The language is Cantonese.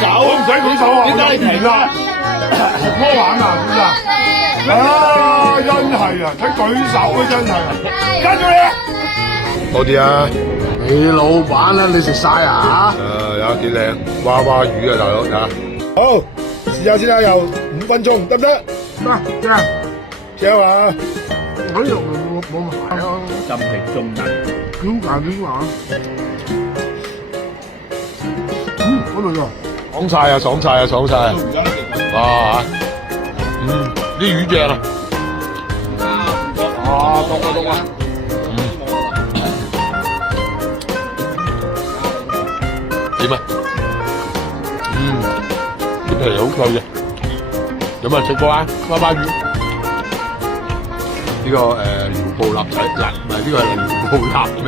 手，我唔使舉手啊！點解你停啊？學魔玩啊，知唔知啊？啊，真係啊，睇舉手啊，真係啊！跟住你啊！多啲啊！你老闆啊，你食晒啊？有幾靚，娃娃魚啊，大佬睇下。好，試下先啦，又5分鐘，得唔得？得，正。正啊！我呢度冇買啊，真係中人。點解點話？嗰度喎。爽晒啊！爽晒啊！爽晒啊！哇！啲魚正啊！啊，凍啊凍啊！點啊？啲皮好脆嘅，有冇人食過啊？娃娃魚呢個遼步臘仔，唔係呢個係遼步臘味。